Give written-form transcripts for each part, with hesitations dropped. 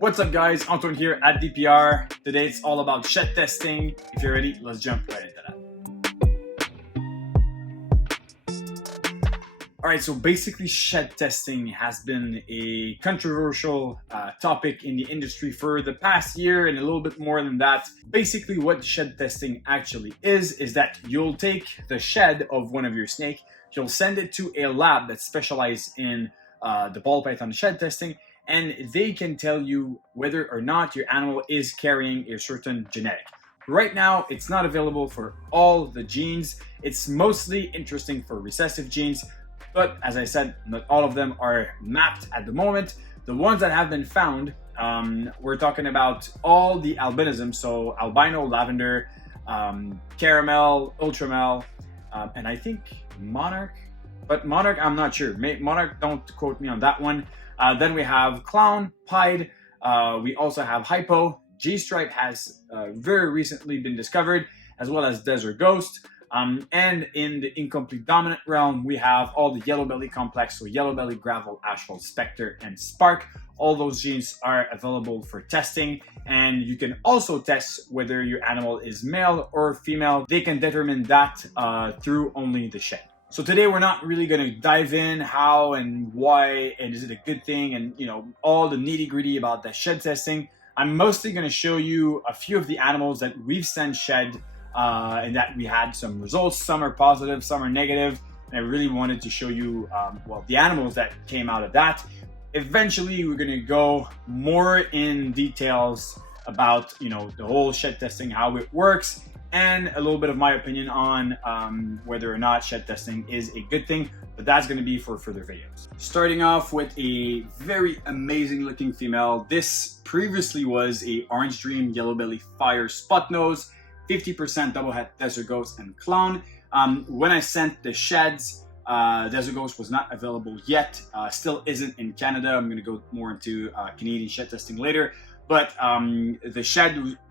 What's up guys, Antoine here at DPR. Today it's all about shed testing. If you're ready, let's jump right into that. Alright, so basically shed testing has been a controversial topic in the industry for the past year and a little bit more than that. Basically what shed testing actually is that you'll take the shed of one of your snake, you'll send it to a lab that specializes in the ball python shed testing, and they can tell you whether or not your animal is carrying a certain genetic. Right now, it's not available for all the genes. It's mostly interesting for recessive genes, but as I said, not all of them are mapped at the moment. The ones that have been found, we're talking about all the albinisms, so albino, lavender, caramel, ultramel, and I think monarch, but monarch I'm not sure. Monarch, don't quote me on that one. Then we have clown, pied, we also have hypo, G-stripe has very recently been discovered, as well as desert ghost. And in the incomplete dominant realm, we have all the yellow belly complex, so yellow belly, gravel, asphalt, spectre, and spark. All those genes are available for testing, and you can also test whether your animal is male or female. They can determine that through only the shed. So today we're not really going to dive in how and why and is it a good thing and all the nitty-gritty about the shed testing. I'm mostly going to show you a few of the animals that we've sent shed and that we had some results. Some are positive, some are negative, and I really wanted to show you the animals that came out of that. Eventually we're going to go more in details about the whole shed testing, how it works, and a little bit of my opinion on whether or not shed testing is a good thing, but that's going to be for further videos. Starting off with a very amazing looking female. This previously was a orange dream, yellow belly, fire, spot nose, 50% double head, desert ghost, and clown. When I sent the sheds, desert ghost was not available yet, still isn't in Canada. I'm going to go more into Canadian shed testing later, but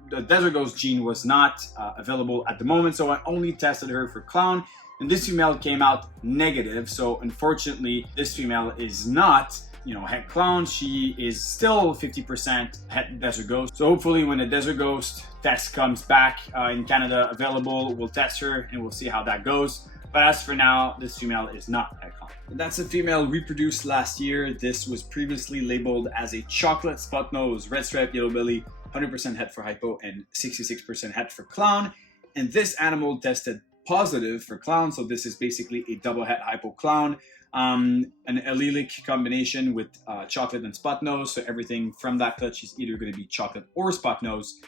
the desert ghost gene was not available at the moment, so I only tested her for clown, and this female came out negative. So unfortunately this female is not het clown. She is still 50% het desert ghost. So hopefully when the desert ghost test comes back in Canada available, we'll test her and we'll see how that goes. But as for now, this female is not het clown. That's a female reproduced last year. This was previously labeled as a chocolate spot nose, red stripe, yellow belly, 100% het for hypo and 66% het for clown. And this animal tested positive for clown, so this is basically a double het hypo clown, an allelic combination with chocolate and spot nose, so everything from that clutch is either going to be chocolate or spot nose.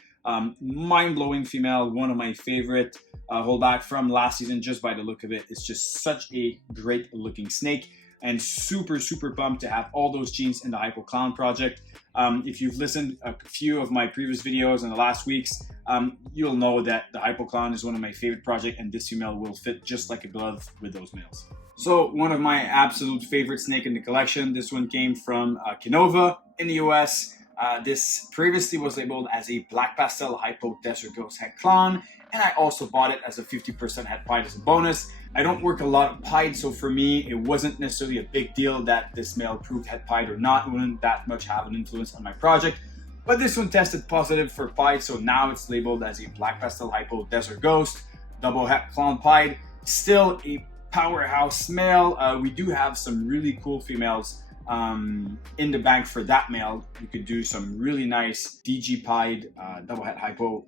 Mind-blowing female, one of my favorite holdback from last season just by the look of it. It's just such a great looking snake, and super pumped to have all those genes in the Hypo Clown project. If you've listened a few of my previous videos in the last weeks, you'll know that the Hypo Clown is one of my favorite projects, and this female will fit just like a glove with those males. So one of my absolute favorite snake in the collection, this one came from Canova in the US. This previously was labeled as a black pastel hypo desert ghost het clown, and I also bought it as a 50% het pied as a bonus. I don't work a lot of pied, so for me it wasn't necessarily a big deal that this male proved het pied or not. It wouldn't that much have an influence on my project, but this one tested positive for pied, so now it's labeled as a black pastel hypo desert ghost double het clown pied. Still a powerhouse male. We do have some really cool females in the bank for that male. You could do some really nice DG pied double het hypo,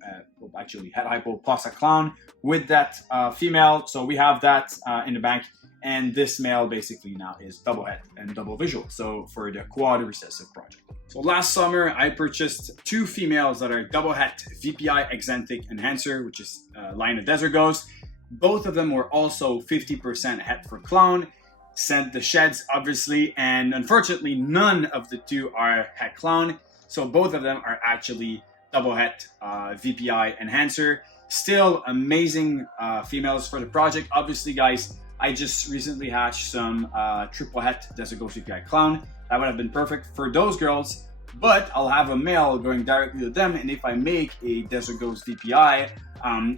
actually het hypo plus a clown with that female. So we have that in the bank, and this male basically now is double het and double visual, so for the quad recessive project. So last summer I purchased two females that are double het VPI Exantic Enhancer, which is line of desert ghost. Both of them were also 50% het for clown. Sent the sheds obviously, and unfortunately none of the two are het clown, so both of them are actually double het VPI Enhancer. Still amazing females for the project. Obviously guys, I just recently hatched some triple het desert ghost VPI clown. That would have been perfect for those girls, but I'll have a male going directly to them, and if I make a desert ghost VPI,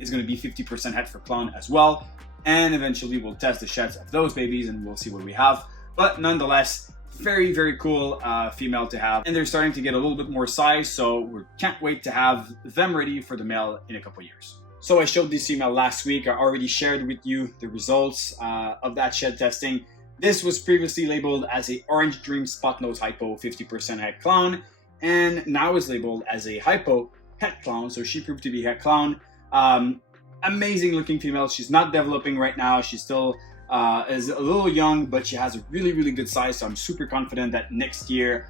it's going to be 50% het for clown as well. And eventually we'll test the sheds of those babies and we'll see what we have. But nonetheless, very, very cool female to have. And they're starting to get a little bit more size, so we can't wait to have them ready for the male in a couple years. So I showed this female last week. I already shared with you the results of that shed testing. This was previously labeled as a Orange Dream Spot Nose Hypo 50% het clown, and now is labeled as a Hypo het clown, so she proved to be het clown. Amazing looking female. She's not developing right now. She still is a little young, but she has a really, really good size, so I'm super confident that next year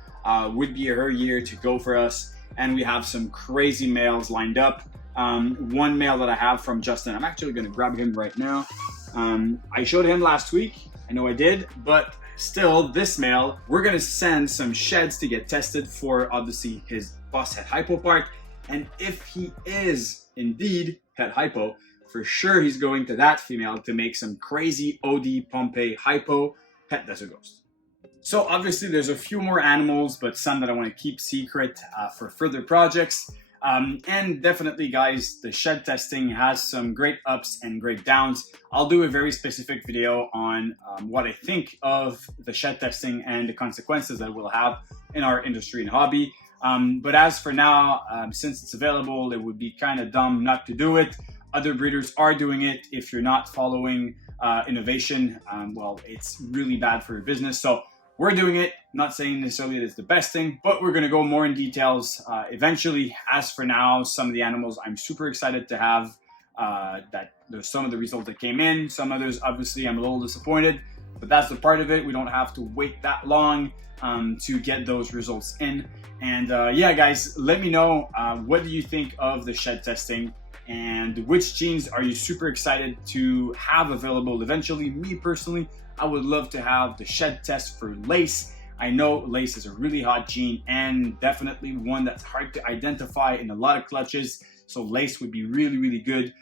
would be her year to go for us. And we have some crazy males lined up. One male that I have from Justin, I'm actually going to grab him right now. I showed him last week. I know I did, but still, this male, we're going to send some sheds to get tested for, obviously, his bus het hypo part. And if he is indeed het hypo, for sure he's going to that female to make some crazy OD Pompeii hypo het desert ghost. So obviously there's a few more animals, but some that I want to keep secret for further projects. And definitely, guys, the shed testing has some great ups and great downs. I'll do a very specific video on what I think of the shed testing and the consequences that it will have in our industry and hobby. But as for now, since it's available, it would be kind of dumb not to do it. Other breeders are doing it. If you're not following innovation, well, it's really bad for your business. So we're doing it. Not saying necessarily that it's the best thing, but we're going to go more in details eventually. As for now, some of the animals I'm super excited to have. That there's some of the results that came in. Some others, obviously, I'm a little disappointed, but that's the part of it. We don't have to wait that long to get those results in. And yeah, guys, let me know what do you think of the shed testing and which genes are you super excited to have available eventually. Me personally, I would love to have the shed test for lace. I know lace is a really hot gene and definitely one that's hard to identify in a lot of clutches. So lace would be really, really good.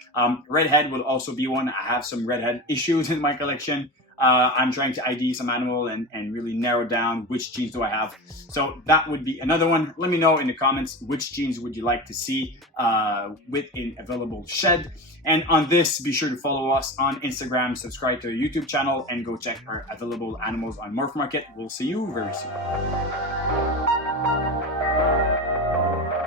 Redhead would also be one. I have some redhead issues in my collection. I'm trying to ID some animal and really narrow down which genes do I have. So that would be another one. Let me know in the comments which genes would you like to see with an available shed. And on this, be sure to follow us on Instagram, subscribe to our YouTube channel, and go check our available animals on Morph Market. We'll see you very soon.